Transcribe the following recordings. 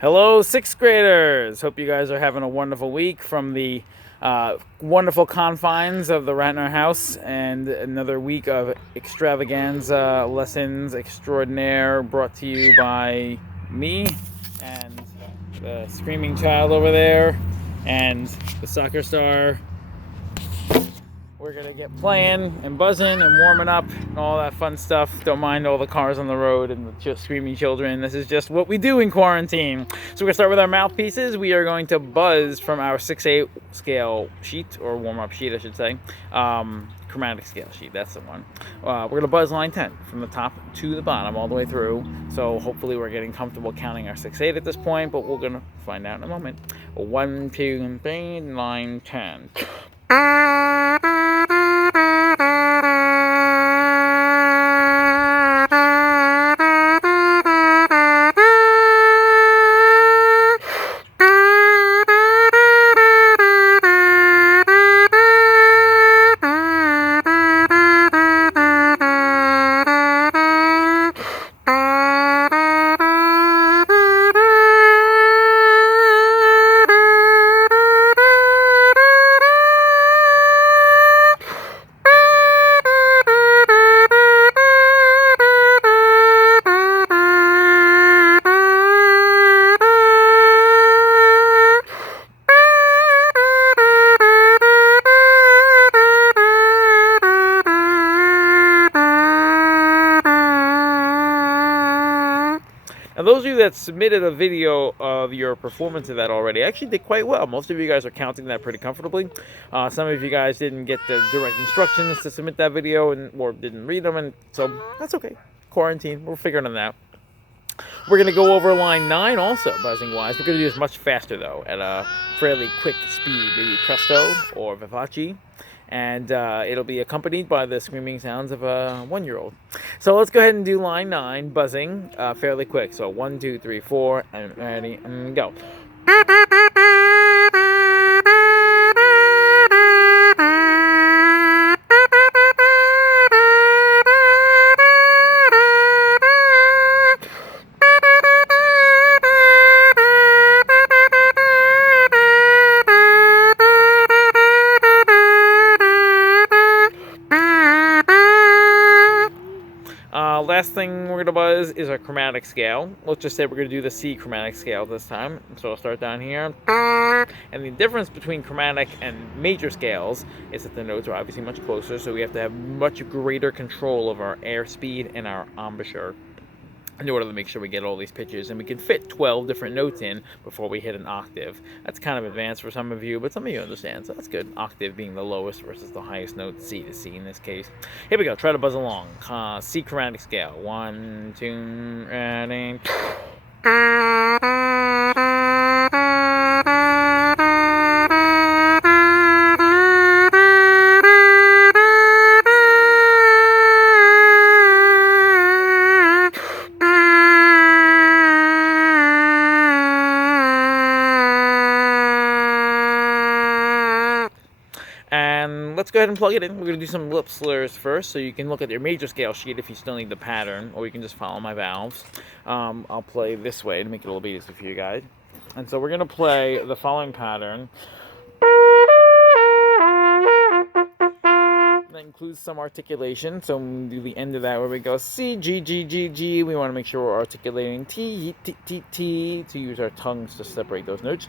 Hello, sixth graders. Hope you guys are having a wonderful week from the wonderful confines of the Rattner house, and another week of extravaganza lessons extraordinaire brought to you by me and the screaming child over there and the soccer star. We're gonna get playing and buzzing and warming up and all that fun stuff. Don't mind all the cars on the road and the screaming children. This is just what we do in quarantine. So we're gonna start with our mouthpieces. We are going to buzz from our 6/8 scale sheet, or warm-up sheet, I should say. Chromatic scale sheet, that's the one. We're gonna buzz line 10 from the top to the bottom all the way through. So hopefully we're getting comfortable counting our 6/8 at this point, but we're gonna find out in a moment. 1, 2, 3, line 10. Now, those of you that submitted a video of your performance of that already actually did quite well. Most of you guys are counting that pretty comfortably. Some of you guys didn't get the direct instructions to submit that video or didn't read them, and so that's okay. Quarantine, we're figuring it out. We're going to go over line 9 also, buzzing-wise. We're going to do this much faster, though, at a fairly quick speed, maybe presto or vivace. And it'll be accompanied by the screaming sounds of a 1-year-old. So let's go ahead and do line 9, buzzing, fairly quick. So 1, 2, 3, 4, and ready, and go. Last thing we're going to buzz is our chromatic scale. Let's just say we're going to do the C chromatic scale this time. So I'll start down here. And the difference between chromatic and major scales is that the notes are obviously much closer, so we have to have much greater control of our airspeed and our embouchure in order to make sure we get all these pitches, and we can fit 12 different notes in before we hit an octave. That's kind of advanced for some of you, but some of you understand, so that's good. Octave being the lowest versus the highest note, C to C in this case. Here we go, try to buzz along. C chromatic scale. 1, 2, ready. And let's go ahead and plug it in. We're going to do some lip slurs first, so you can look at your major scale sheet if you still need the pattern, or you can just follow my valves. I'll play this way to make it a little bit easier for you guys. And so we're going to play the following pattern. That includes some articulation, so we'll do the end of that where we go C, G, G, G, G. We want to make sure we're articulating T, T, T, T, to use our tongues to separate those notes.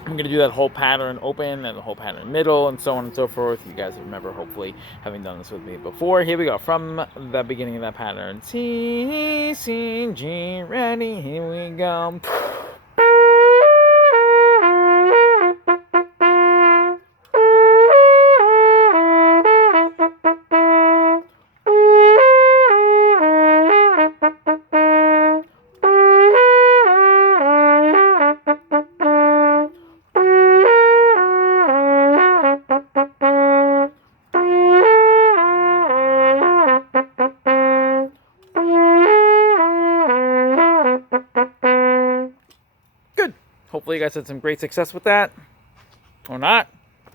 I'm going to do that whole pattern open and the whole pattern middle and so on and so forth. You guys remember, hopefully, having done this with me before. Here we go. From the beginning of that pattern. C, C, G, ready. Here we go. Hopefully you guys had some great success with that. Or not.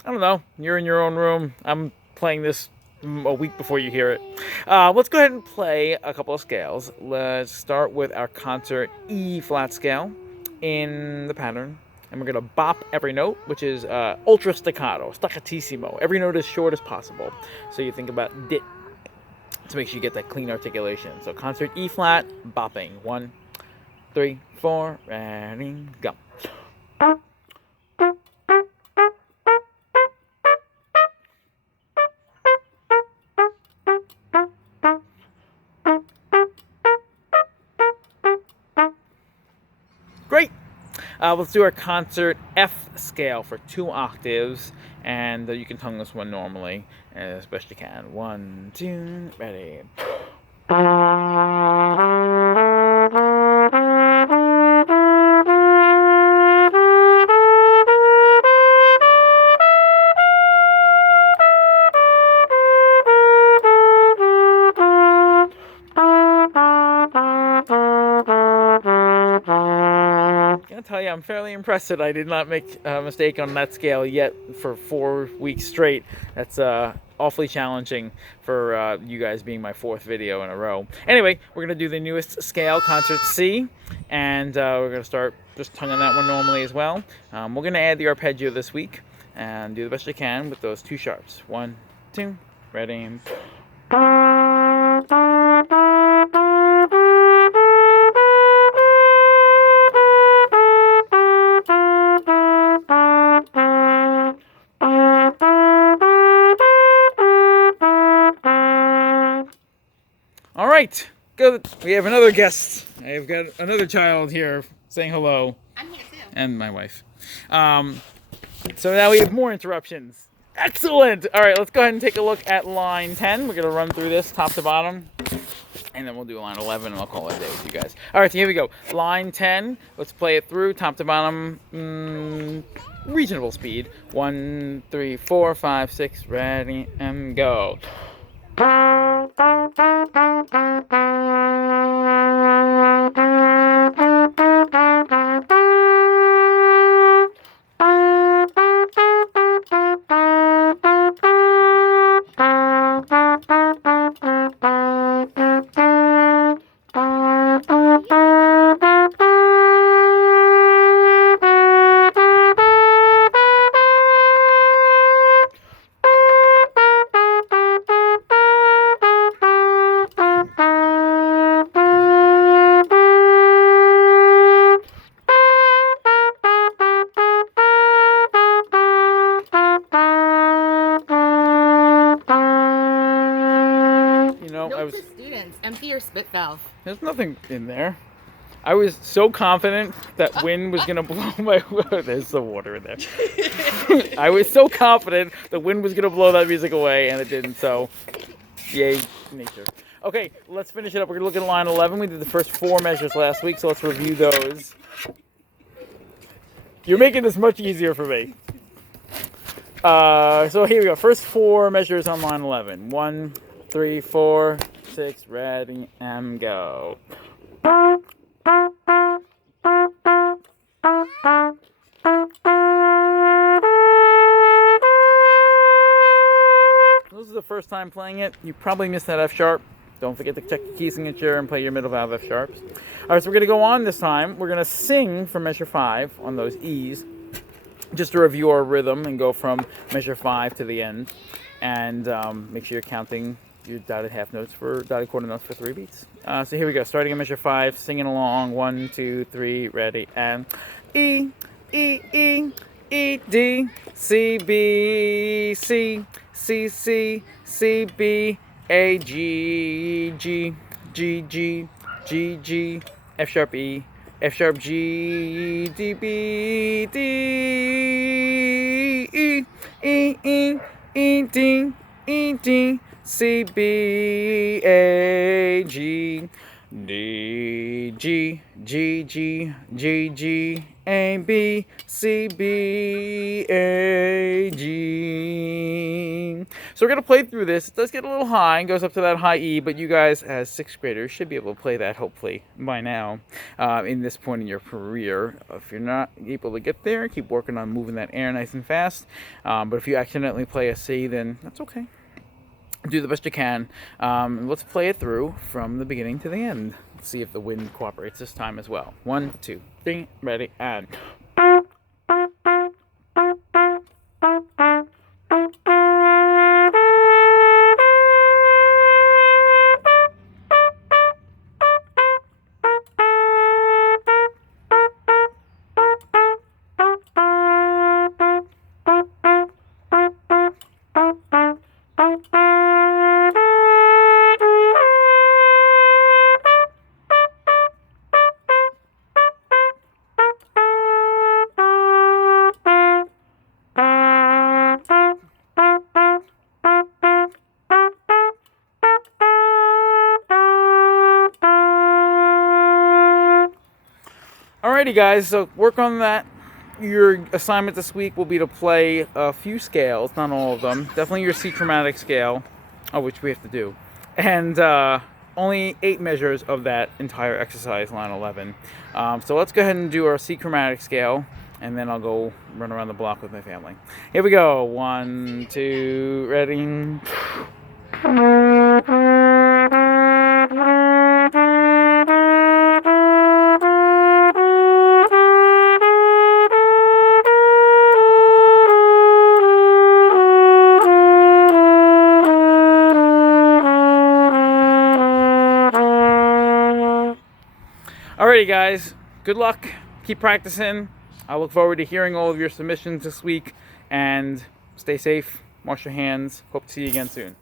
I don't know. You're in your own room. I'm playing this a week before you hear it. Let's go ahead and play a couple of scales. Let's start with our concert E flat scale. in the pattern. And we're going to bop every note, which is ultra staccato, staccatissimo. Every note as short as possible. So you think about dit to make sure you get that clean articulation. So concert E flat, bopping. 1, 3, 4, ready, go. Great. Let's do our concert F scale for 2 octaves, and you can tongue this one normally as best you can. 1, 2, ready. I tell you, I'm fairly impressed that I did not make a mistake on that scale yet for 4 weeks straight. That's awfully challenging for you guys being my 4th video in a row. Anyway, we're going to do the newest scale, concert C, and we're going to start just tonguing that one normally as well. We're going to add the arpeggio this week and do the best I can with those 2 sharps. 1, 2, ready. All right, good. We have another guest. I've got another child here saying hello. I'm here too. And my wife. So now we have more interruptions. Excellent. All right, let's go ahead and take a look at line 10. We're going to run through this top to bottom. And then we'll do line 11 and I'll call it a day with you guys. All right, so here we go. Line 10, let's play it through top to bottom. Reasonable speed. 1, 3, 4, 5, 6, ready, and go. Note to students, empty your spit valve. There's nothing in there. I was so confident that wind was going to blow my... There's some water in there. I was so confident the wind was going to blow that music away, and it didn't, so yay, nature. Okay, let's finish it up. We're going to look at line 11. We did the first 4 measures last week, so let's review those. You're making this much easier for me. So here we go. First 4 measures on line 11. 1, 3, 4, 6, ready, and go. This is the first time playing it. You probably missed that F sharp. Don't forget to check your key signature and play your middle valve F sharps. All right, so we're going to go on this time. We're going to sing for measure 5 on those E's, just to review our rhythm and go from measure 5 to the end. And make sure you're counting your dotted half notes for dotted quarter notes for 3 beats. So here we go. Starting at measure 5, singing along. 1, 2, 3, ready, and E, E, E, E, D, C, B, C, C, C, C, B, A, G, G, G, G, G, G, F sharp E, F sharp G, D, B, D, E, E, E, E, D, E, D, C, B, A, G, D, G, G, G, G, G, A, B, C, B, A, G. So we're going to play through this. It does get a little high and goes up to that high E, but you guys as 6th graders should be able to play that hopefully by now in this point in your career. If you're not able to get there, keep working on moving that air nice and fast. But if you accidentally play a C, then that's okay. Do the best you can. Let's play it through from the beginning to the end. Let's see if the wind cooperates this time as well. 1, 2, 3, ready, and... Alrighty guys, so work on that. Your assignment this week will be to play a few scales, not all of them. Definitely your C chromatic scale, which we have to do. And only 8 measures of that entire exercise, line 11. So let's go ahead and do our C chromatic scale, and then I'll go run around the block with my family. Here we go. 1, 2, ready. Alrighty guys, good luck, keep practicing. I look forward to hearing all of your submissions this week, and stay safe, wash your hands, hope to see you again soon.